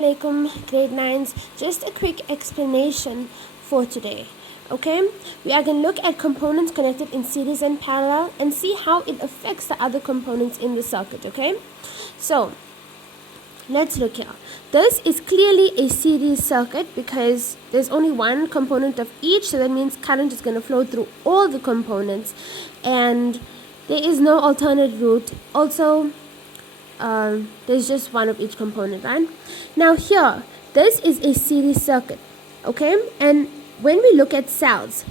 Alaikum, grade 9s. Just a quick explanation for today. Okay, we are going to look at components connected in series and parallel and see how it affects the other components in the circuit. Okay, so let's look here. This is clearly a series circuit because there's only one component of each, so that means current is going to flow through all the components and there is no alternate route. Also, there's just one of each component, right? Now here, this is a series circuit, okay? And when we look at cells,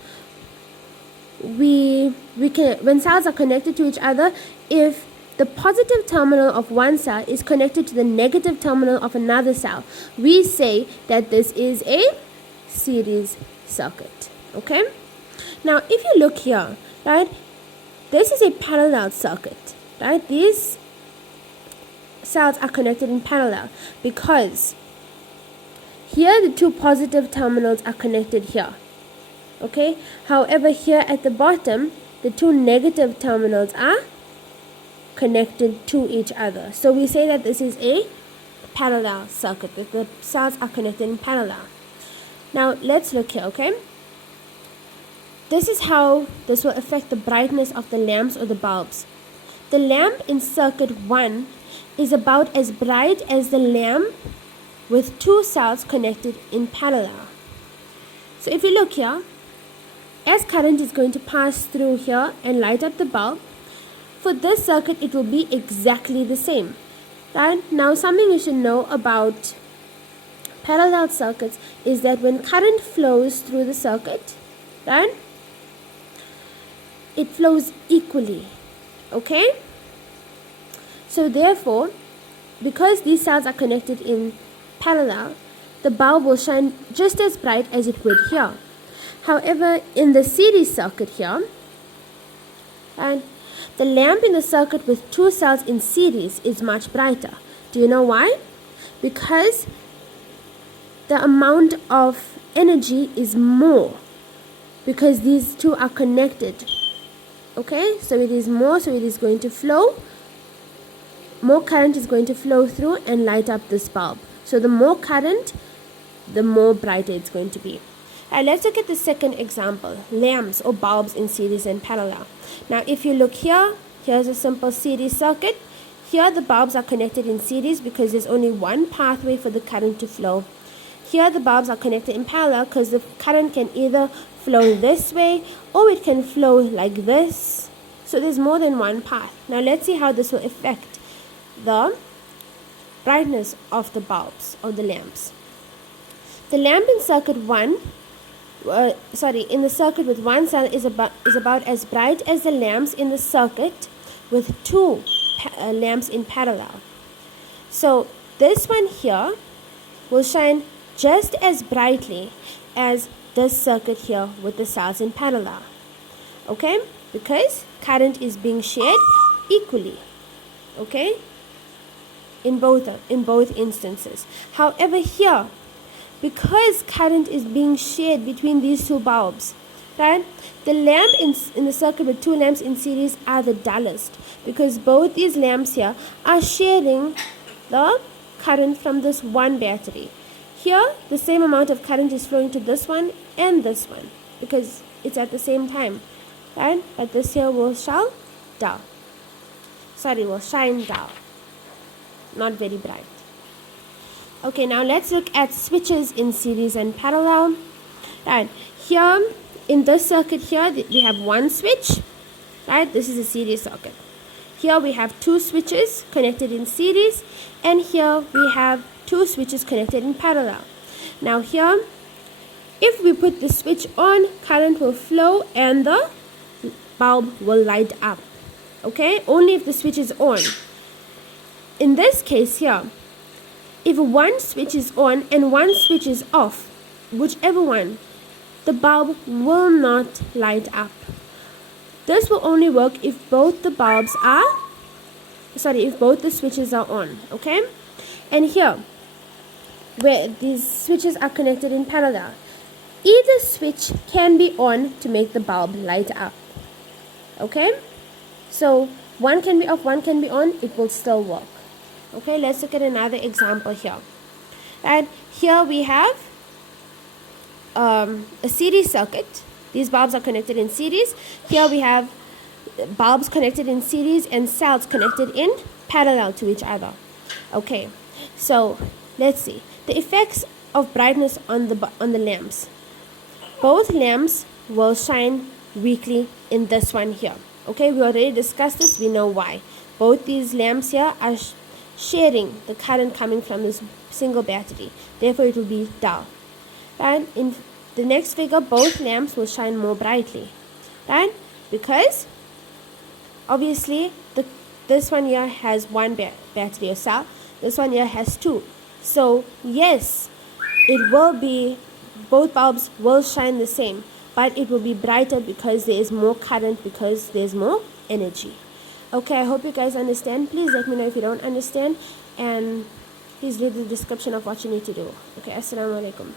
we can, when cells are connected to each other, if the positive terminal of one cell is connected to the negative terminal of another cell, we say that this is a series circuit, okay? Now if you look here, right, this is a parallel circuit, right? These cells are connected in parallel because here the two positive terminals are connected here, okay? However, here at the bottom the two negative terminals are connected to each other, so we say that this is a parallel circuit, that the cells are connected in parallel. Now let's look here, okay? This is how this will affect the brightness of the lamps or the bulbs. The lamp in circuit 1 is about as bright as the lamp with two cells connected in parallel. So if you look here, as current is going to pass through here and light up the bulb, for this circuit it will be exactly the same. Right? Now something you should know about parallel circuits is that when current flows through the circuit, right, it flows equally. Okay? So therefore, because these cells are connected in parallel, the bulb will shine just as bright as it would here. However, in the series circuit here, and the lamp in the circuit with two cells in series is much brighter. Do you know why? Because the amount of energy is more, because these two are connected. Okay, so it is more, so it is going to flow. More current is going to flow through and light up this bulb. So the more current, the more brighter it's going to be. Alright, let's look at the second example, lamps or bulbs in series and parallel. Now if you look here, here's a simple series circuit. Here the bulbs are connected in series because there's only one pathway for the current to flow. Here the bulbs are connected in parallel because the current can either flow this way or it can flow like this. So there's more than one path. Now let's see how this will affect the brightness of the bulbs or the lamps. The lamp in circuit 1, in the circuit with one cell is about as bright as the lamps in the circuit with two lamps in parallel. So this one here will shine just as brightly as this circuit here with the cells in parallel. Okay? Because current is being shared equally. Okay? In both instances. However, here, because current is being shared between these two bulbs, right, the lamp in the circuit with two lamps in series are the dullest, because both these lamps here are sharing the current from this one battery. Here, the same amount of current is flowing to this one and this one, because it's at the same time, right? But this here will shine dull. Not very bright. Okay, now let's look at switches in series and parallel. Right, here in this circuit here we have one switch, right? This is a series circuit. Here we have two switches connected in series, and here we have two switches connected in parallel. Now here, if we put the switch on, current will flow and the bulb will light up. Okay, only if the switch is on. In this case here, if one switch is on and one switch is off, whichever one, the bulb will not light up. This will only work if both the switches are on, okay? And here, where these switches are connected in parallel, either switch can be on to make the bulb light up, okay? So one can be off, one can be on, it will still work. Okay, let's look at another example here. And here we have a series circuit. These bulbs are connected in series. Here we have bulbs connected in series and cells connected in parallel to each other. Okay, so let's see the effects of brightness on the lamps. Both lamps will shine weakly in this one here. Okay, we already discussed this. We know why. Both these lamps here are sharing the current coming from this single battery. Therefore, it will be dull. And in the next figure, both lamps will shine more brightly. Right? Because obviously this one here has one battery or cell. This one here has two. So yes, it will be, both bulbs will shine the same, but it will be brighter because there is more current, because there's more energy. Okay, I hope you guys understand. Please let me know if you don't understand, and please read the description of what you need to do. Okay, assalamu alaikum.